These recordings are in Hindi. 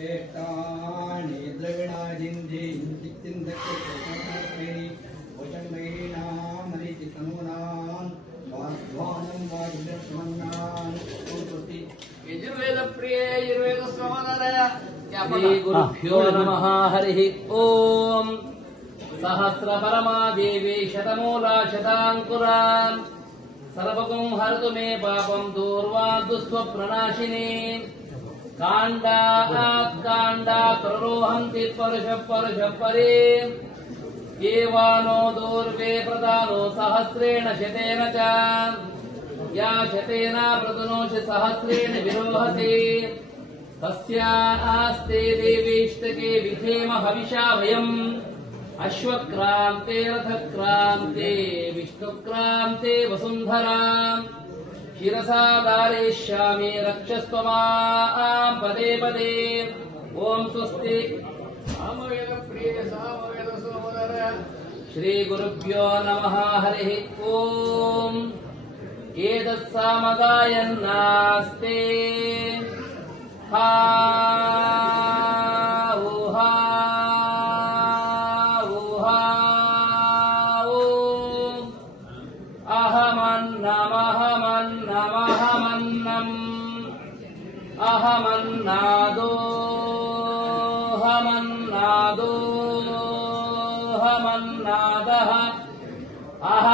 श्रेष्ठानि द्रविणादिन्दे हिन्दिन्दक्षैः वचन्मयीनाम् अनिति तनूनान् वाग्वानं वाग्दर्शमन्नान् कुरुति यजुर्वेदप्रिये यजुर्वेदस्वामनरय श्रीगुरुभ्यो नमः हरिः ॐ सहस्रपरमा देवी शतमूला शताङ्कुरान् सर्वगुं हरतु मे पापं दूर्वा दुःस्वप्रणाशिनी काण्डात् काण्डा प्ररोहन्ति प्रदानो सहस्रेण शतेन च। या शतेन प्रतनोषि सहस्रेण विरोहति। तस्या आस्ते देवीष्टके विधेम हविषा वयम् अश्वक्रान्ते रथक्रान्ते विष्णुक्रान्ते वसुन्धरा किरसा दारयिष्यामे रक्षस्त्वम् पदे पदे। ॐ स्वस्ति। श्रीगुरुभ्यो नमः हरिः। ओम्। हा।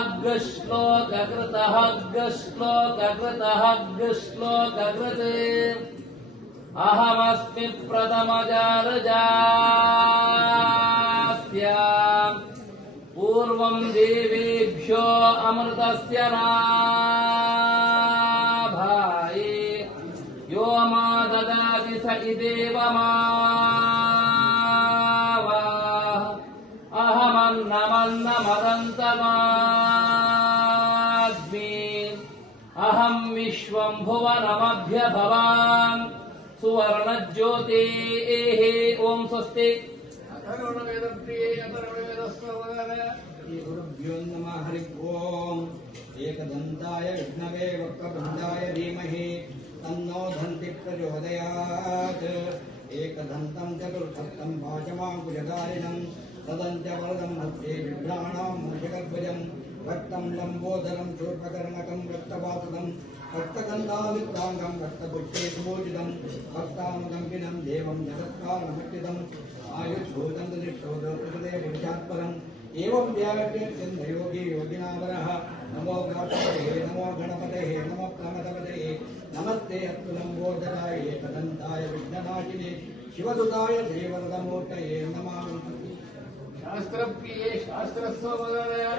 अहग्श्लोककृतः गश्लोककृतः गश्लोककृत् अहमस्मि प्रथमजारजास्य पूर्वम् देवेभ्यो अमृतस्य नाभाये। यो मा ददाति स इदेव मा अहम विश्वं भुवनमभ्य भवान्। सुवर्णज्योते एहे ओम स्वस्ति। एकदंताय विष्णवे वक्रबृंदाय धीमहि। तन्नो धन्ति प्रचोदयात्। एकदन्तं चतुर्थं भाजमाङ्कुशधारिणं तदञ्च वरदं मध्ये बिभ्राणां मुषगर्भजम् भक्तं लम्बोदरं चूर्पकर्णकं रक्तवातदं रक्तगन्धाविक्राङ्गं रक्तपुष्टेशमोचितं भक्तानुगम्बिनं देवं जगत्कारणमर्चितम् आयुर्भूतन्दनिष्ठोदोपदेवत्परम् एवं व्याप्यत्यन्तयोगी योगिनावरः नमो गणपतये नमो गणपतये, नमो प्रणतपतये नमस्ते अस्तु लम्बोदराय विघ्ननाशिने। शिवदुताय देवदमूर्तये नमामि। शास्त्रप्रिये शास्त्रस्वमदय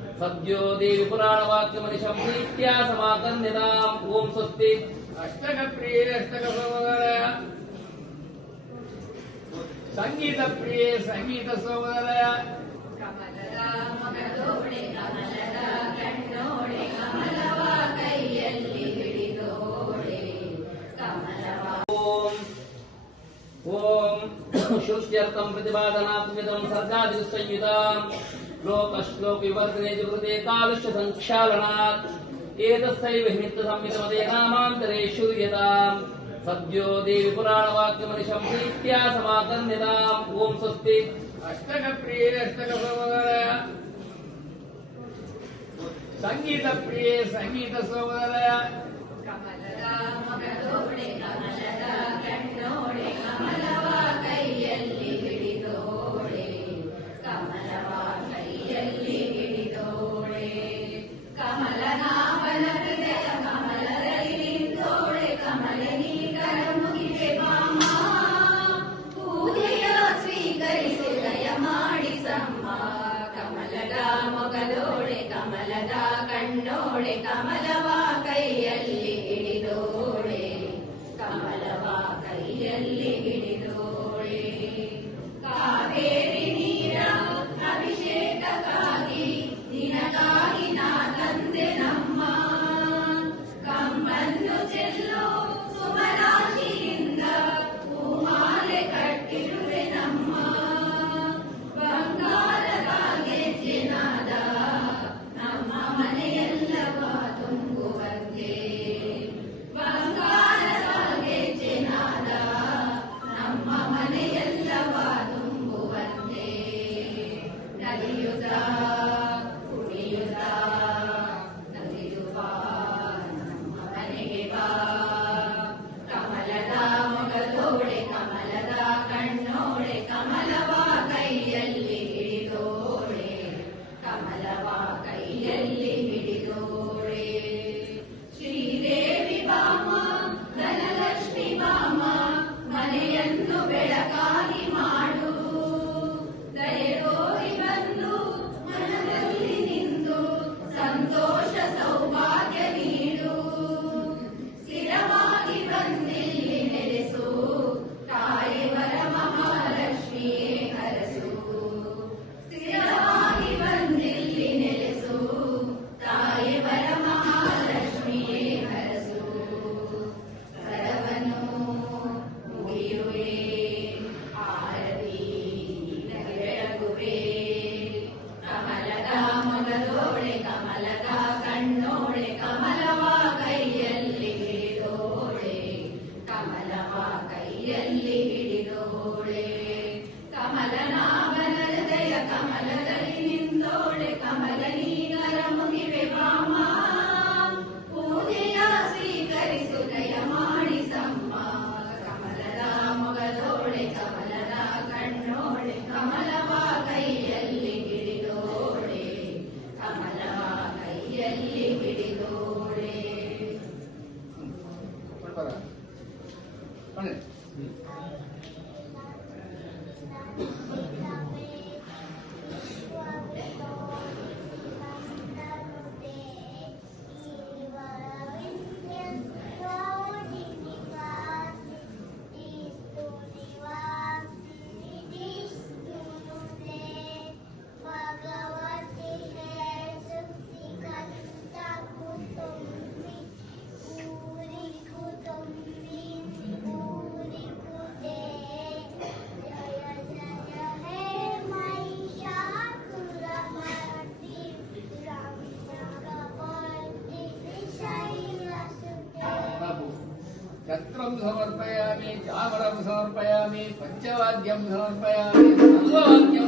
सद्यो देवीपुराणवाक्यमनिशम् प्रीत्या समासन्निदाम् ॐ स्वस्ति अष्टकप्रिये अष्टकसोदर सङ्गीतप्रिये सङ्गीतसोदर ॐ श्रुत्यर्थम् प्रतिपादनात्मिदम् सर्गादिसंयुताम् श्लोक च कृते तादृशसङ्क्षालनात् एतस्सैव हिमित्तसंमितमदेकामान्तरेषुर्यताम् सद्यो देवीपुराणवाक्यमनिशं प्रीत्या समाकन्यताम् ॐ स्वस्ति। अष्टकप्रिये प्रिय संगीत सङ्गीतसोमदर ಕಣ್ಣೋಡೆ ಕಮಲವ ಕೈಯಲ್ಲಿ ಹಿಡಿದೋಳೆ ಕಮಲವ ಕೈಯಲ್ಲಿ ಹಿಡಿದೋಳೆ ಕಾವೇರಿ ನೀರ ಅಭಿಷೇಕಕ್ಕಾಗಿ ನಿನಗಾಗಿ ನಾ ತಂದೆ ನಮ್ಮ ಬೆಳಕಾಗಿ ಮಾಡಿ पुष्पं समर्पयामि चामरं समर्पयामि पंचवाद्यम समर्पयामि समर्पयामि।